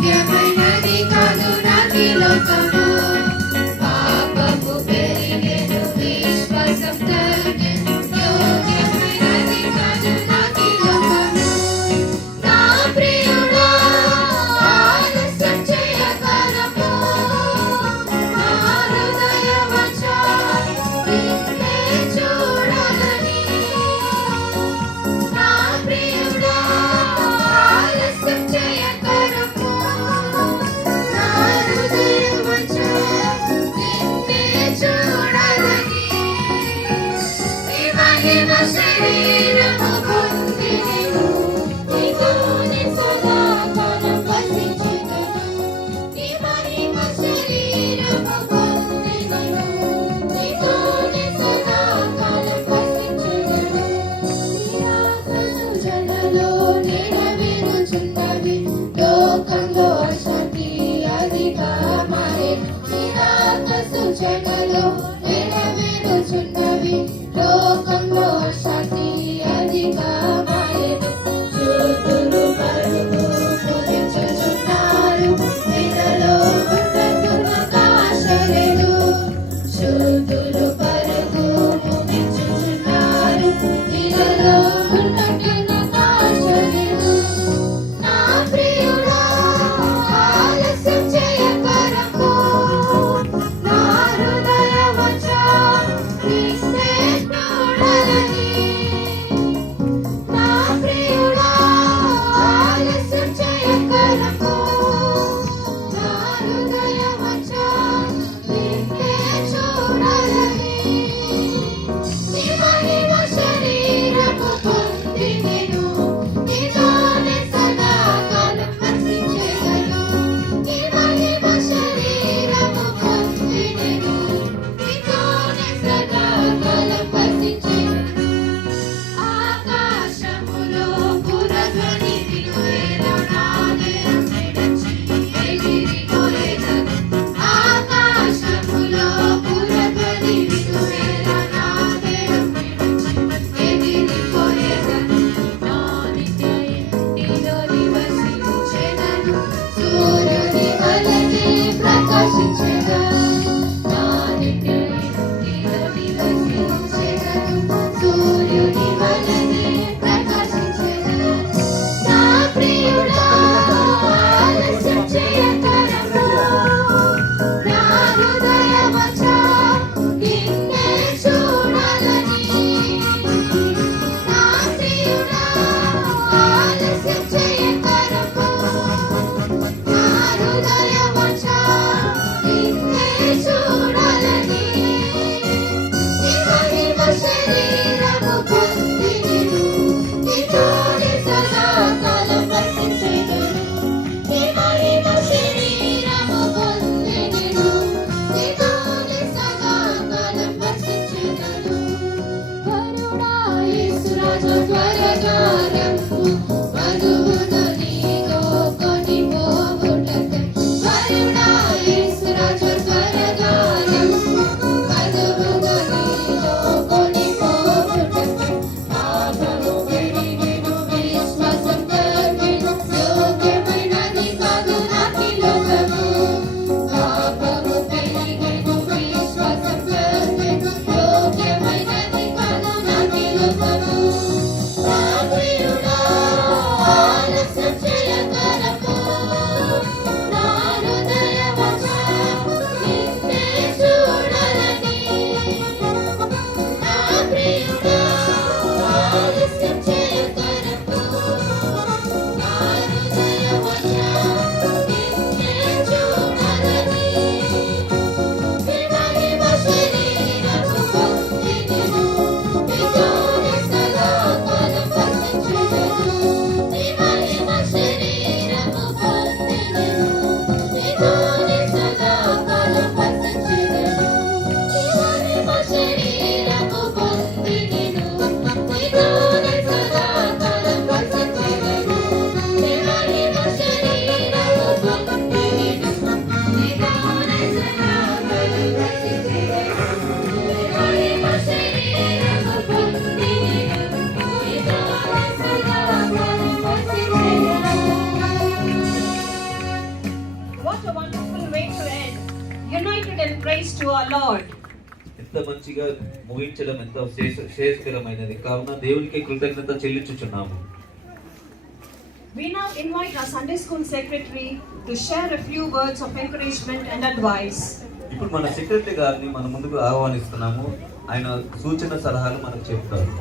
యోగ్యమైనది కాదు నాకి లోకము పాపము పెరిగెను విశ్వాసం తగ్గెను యోగ్యమైనది కాదు నాకి లోకము నా ప్రియుడా ఆలస్యం చేయకరము నా హృదయ వాంఛ నిన్నే చూడాలని నా ప్రియుడా ఆలస్యం చేయకరము నా హృదయ వాంఛ నిన్నే చూడాలని నీ మహిమ శరీరము పొంది నేను నీతోనే సదాకాలం వసించుదును నీ మహిమ శరీరము పొంది నేను నీతోనే సదాకాలం వసించుదును జలలో నెరవేరుచున్నవి లోకంలో అశాంతి అధిగా మారే నిరాక సూచనలో నెరవేరుచున్నవి లోకంలో అశాంతి అధిగా మారే శూద్రులు పరుగు ముగించుచున్నారు వీళ్ళలో ఉన్నట్టు ఆకాశ లేదు శూద్రులు పరుగు ముగించుచున్నారు వీళ్ళలో ఉన్నట్టు ఆకాశ లేదు నా ప్రియుడా ఆలస్యం చేయకరము నా హృదయ end and praise to our Lord. ఎంత మంచిగా ముగించడం ఎంత శ్రేయస్కరమైనది. కావున దేవునికి కృతజ్ఞత చెల్లించుచున్నాము. We now invite our Sunday School Secretary to share a few words of encouragement and advice. ఇప్పుడు మన సెక్రటరీ గారిని మన ముందుకు ఆహ్వానిస్తున్నాము. ఆయన సూచన సలహాలు మనకు చెప్తారు.